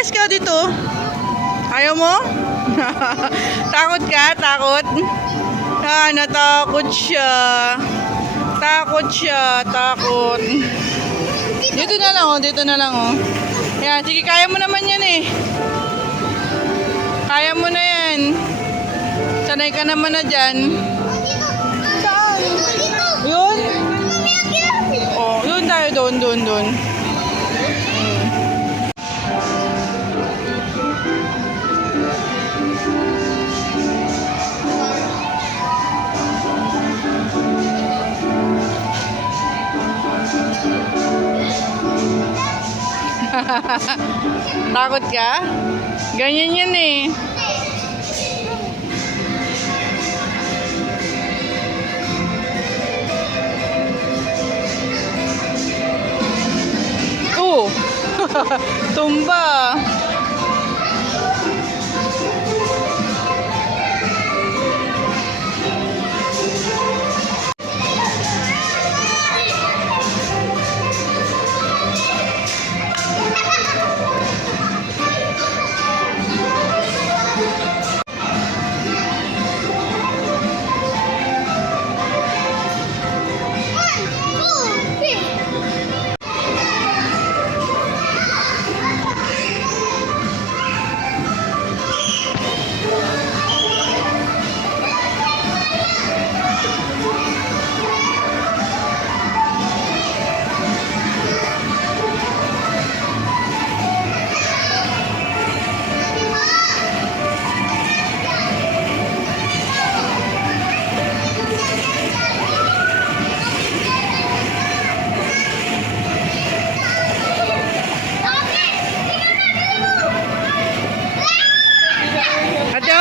Madulas ka dito. Ayaw mo? Takot ka? Takot? Natakot siya. Takot siya. Takot. Dito na lang, oh. Dito na lang, oh. Yan, sige, kaya mo naman yan, eh. Kaya mo na yan. Sanay ka naman na dyan. Saan? Yun? Oh, yun tayo, doon. Takot ka? Ganyan yan eh. Oh! Tumba!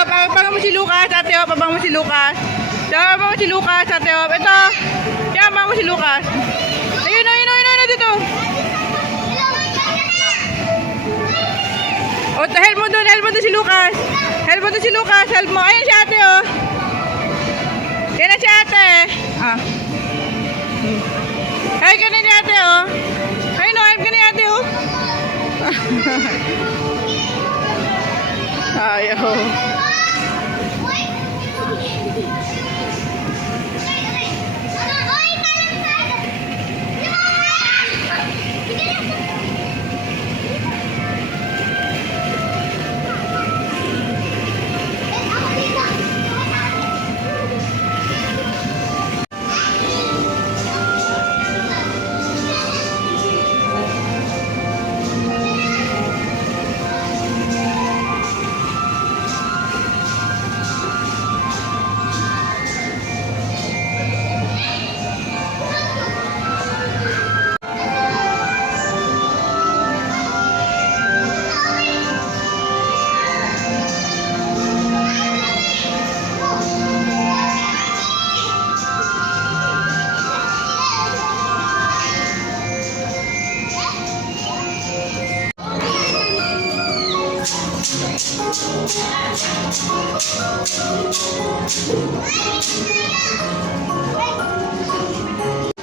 Pabang mo si Lucas, ate, oh. Pabang mo si Lucas. Pabang mo si Lucas, ate, oh. Ito. Yan, pabang mo si Lucas. Ayun, dito. O, help mo doon si Lucas. Help mo doon si Lucas, help mo. Ayun si ate, oh. Yan na si ate. Help ka na ni ate, oh. Ayun, oh, help ka ni ate, oh. Ayaw.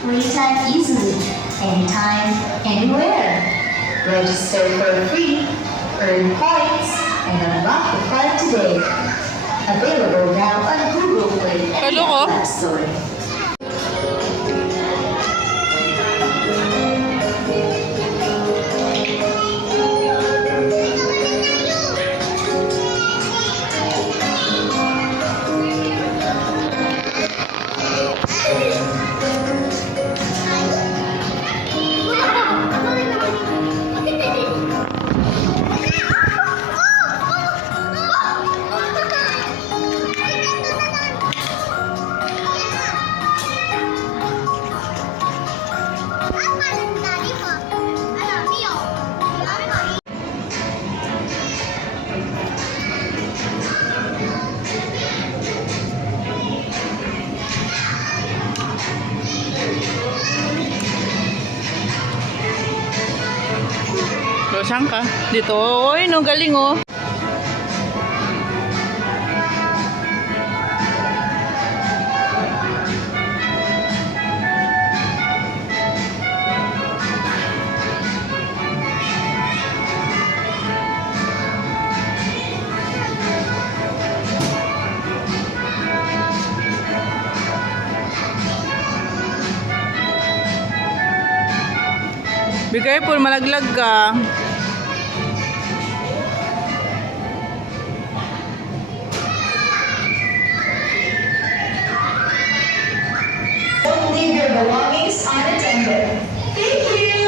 Free time easily, anytime, anywhere. Register for free, earn points, and unlock the fun today. Available now on Google Play and App Store. Saan ka? Dito. Oy, no, galing, oh. Be careful, malaglag ka. Don't leave your belongings unattended. Thank you.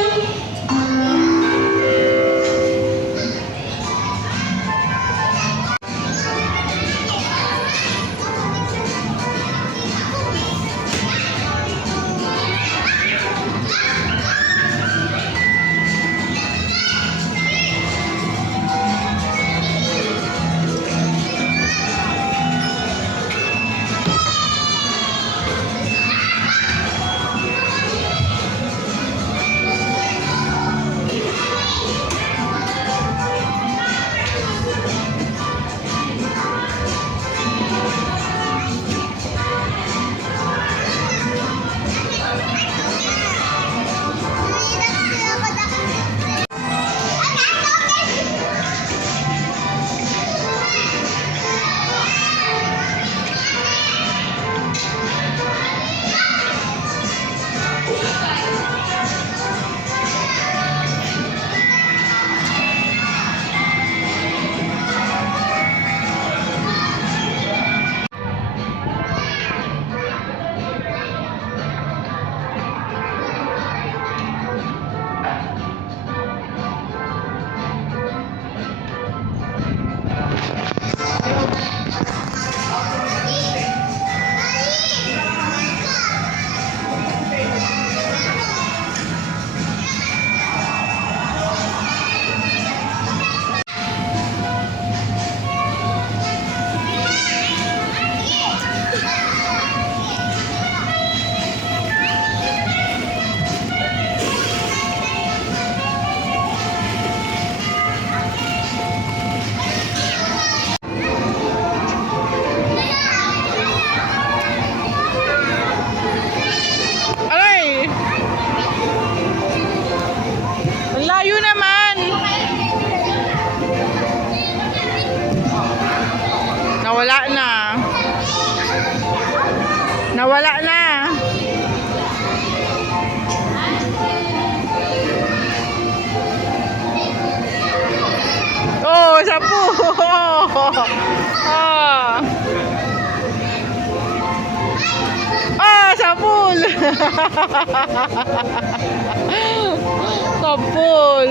Aray! Ang layo naman! Nawala na. Nawala na. Oh, sapu! Ah! Ah, sapul! Sapul!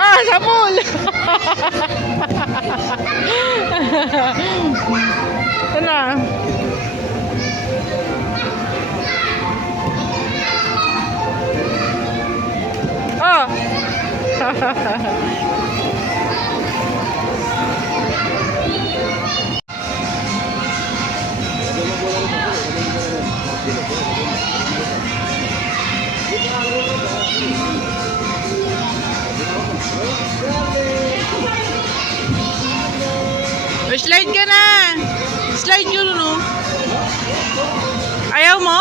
Ah, sapul! Ito na. Oh! Slide ka na! Slide yun, no? Ayaw mo?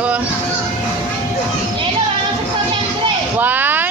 Oh. 1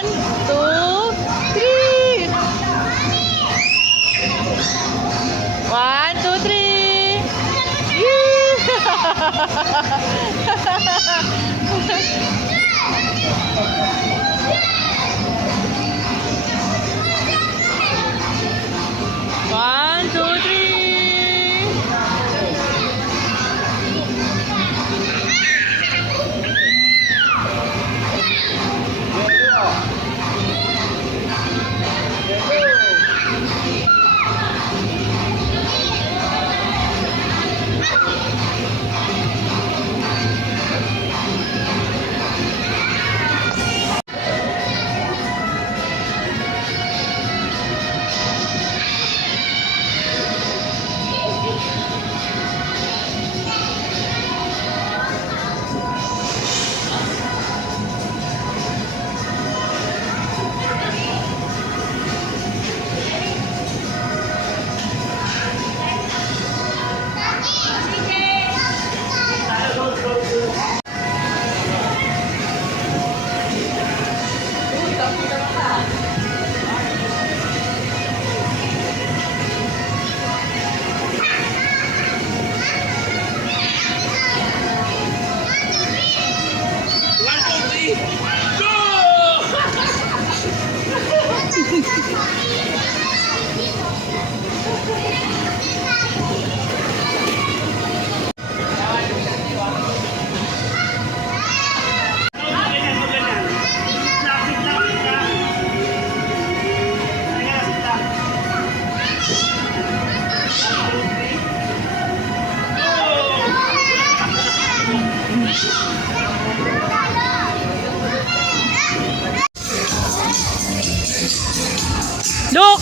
Look!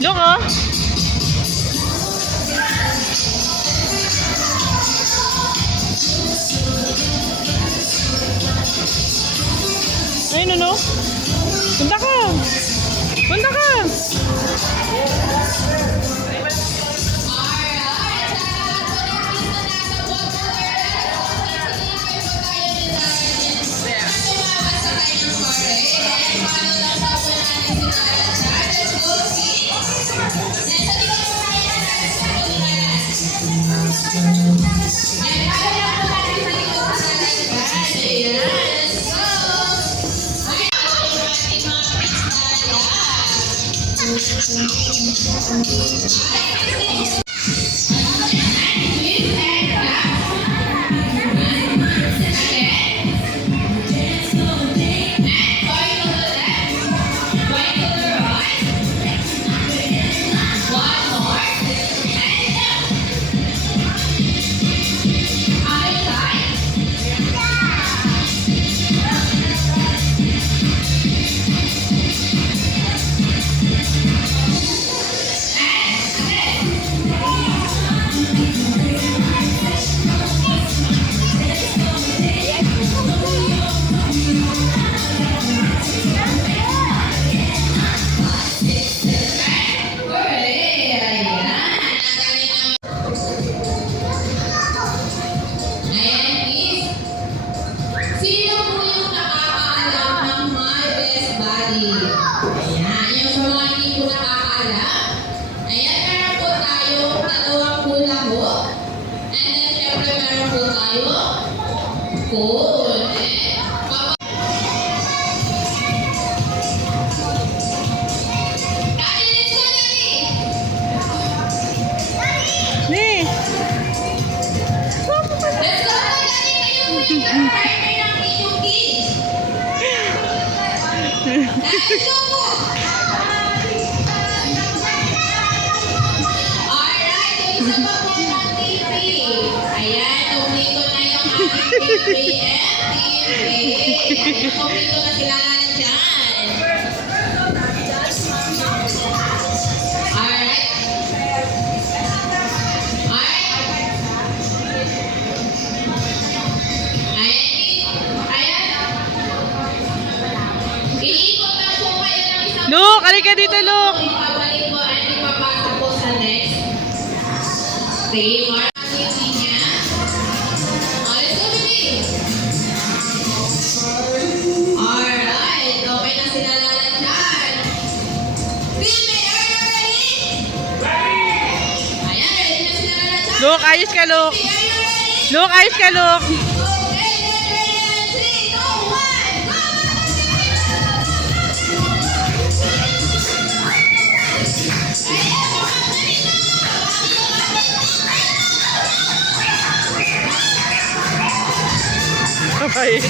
Look, oh! Ayun, ano? Punta ka! Punta ka! Sino po yung nakakaalam ng My Best Buddy? Ayan, yung sa mga hindi po nakakaalam. Ayan, meron po tayo dalawang hula hoop. And then, syempre, meron po tayo cone. Daddy, let's go, Daddy! Ni! Let's go, Daddy! Kayo po yung partner ng inyong kids. Let's go po! Alright, so isa pa po ng TV. Ayan, tumiko na yung ating TV. Ayan, tumiko na sila dyan. Alright. Iikot lang po kayo ng isang Look! Halika dito, look! Ipabalik po at ipapasa po sa next game. Maraming linya. Let's go, baby! Alright, okay na sila lalandan. Baby, are you ready? Ayan, ready na sila lalandan. Look, ayos ka, look! Baby, are you ready? Look, ayos ka, look! Okay, get ready and 3, 2, 1, go! Bye.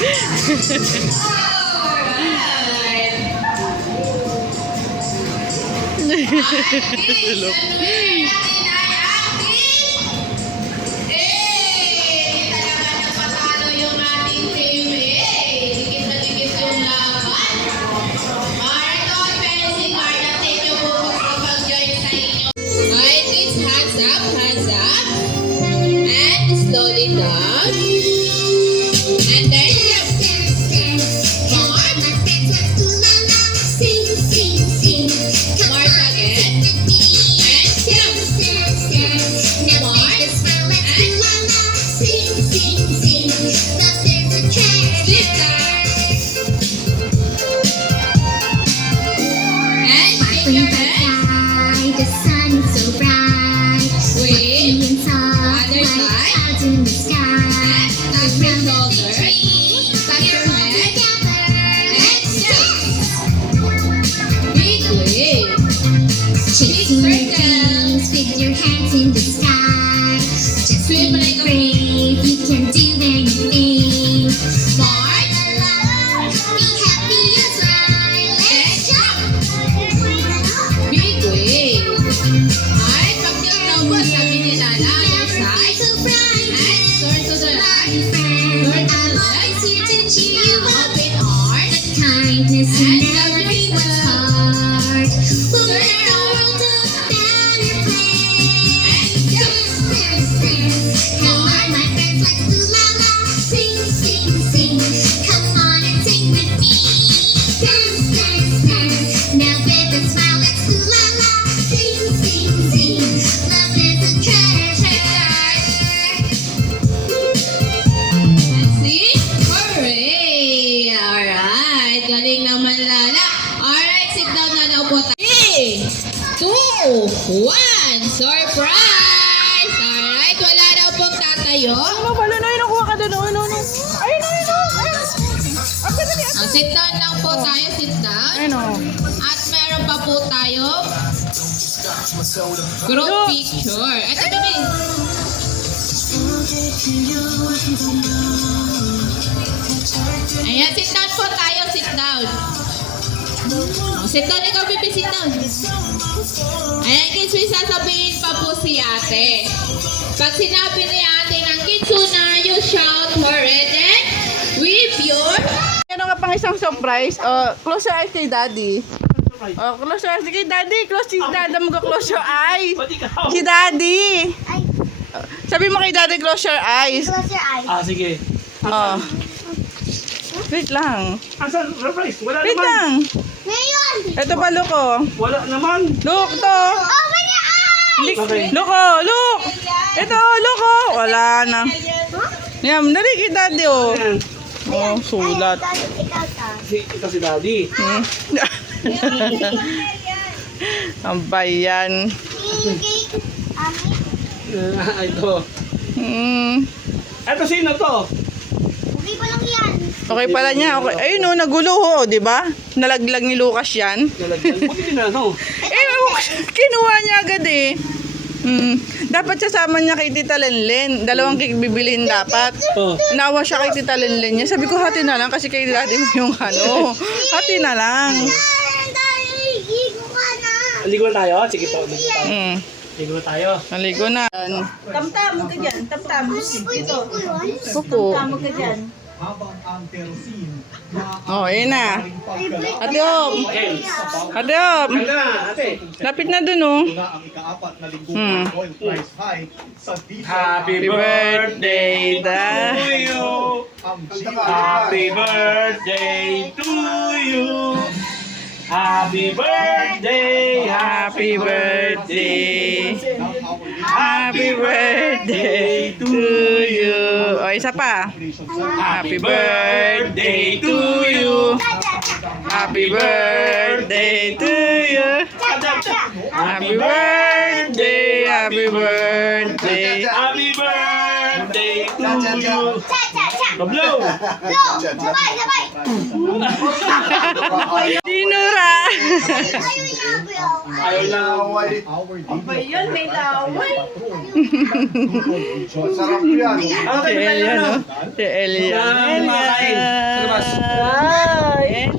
Slowly down. And then Mark. Mark again. And jump. Mark. And shake your head. The sun is so bright. Wait. Other side. in the sky. Tap your shoulder. Tap your head. And jump. Big wave. Chasing your dreams with your hands in the sky. Just Swim like a brave, you can do anything. Mark. Be happy and smile. And jump. Big wave. Alright, pag yung robot, sabi nila na other side. So bright. And turn to the right. Friend, I'm always here to cheer you up. Open heart. Kindness And in every everyone's step. heart. We'll smile, let's do la la. Sing, sing, sing. Love is a treasure. Let's see. Hooray! Alright. Galing naman, Lala. Alright, sit down na daw po tayo. 3, 2, 1. Surprise! Alright, wala daw pong tatayo. Ano pala na yun? Nakuha ka doon. Ano? Ayun. Sit down lang po tayo. Sit down. Ayun. At meron pa po tayo group picture. Ito, baby. Ayan, sit down po tayo. Sit down. Sit down, ikaw, baby. Sit down. Ayan, kids, may sasabihin pa po si ate. Pag sinabi ni ate ng kitsuna, you shout for it and with your... Ano nga pang isang surprise? Close your eyes kay Daddy. Close your eyes kay Daddy. Close si Daddy mo close your eyes. Si Daddy. Ay, Sabi mo kay Daddy, close your eyes. close your eyes. Sige. Oh. Wait lang. Asan? Surprise? Wala Wait naman. lang. Ngayon! Ito pa, look oh. Wala naman. Look to. Oh, my eyes! Okay. Look oh, look. Ito, look oh. Wala na. Yan, dali kay Daddy oh. Ayan. Oh, sulat. Ito si Daddy. Hmm. Ang bayan. Ito. Hmm. Ito sino to? Okay pa lang yan. Okay pala niya. Okay. Ayun oh, nagulo ho, di ba? Nalaglag ni Lucas yan. Nalagyan. Buti din na ano. Kinuha niya agad eh. Dapat sasama niya kay Tita Lenlen. Dalawang cake bibilihin dapat. Oh. Nawa siya kay Tita Lenlen niya. Sabi ko hati na lang kasi kay daddy mo yung ano. Hati na lang. Igo ka na. Aligo na tayo? Sige po. Aligo tayo. Aligo na tayo. Naligo na. Tamtam ka dyan. Tamtam. Ito. Kuko. Tama ka dyan. Oh, ayun na. Ate Om. Okay. Ate Om. Ganda na, ate. Lapit na dun oh. ang ika-apat na linggo Hmm. Oil Price Hike sa diesel. Happy Birthday, to da. you. Ang Happy birthday to you. Happy birthday. Happy birthday. Happy birthday to you. O, isa pa. Happy birthday to you. Happy birthday to you. Happy birthday, happy birthday. Happy birthday to you. Pablo. Go! Sabay, sabay! Dinura. Ayaw niya, bro. Ayaw lang. Abay yun, may laway. Sarap yan. Ano Si tayo Elia, tayo no? no? Si Elia. Yan, makakain. Sa labas. Elia.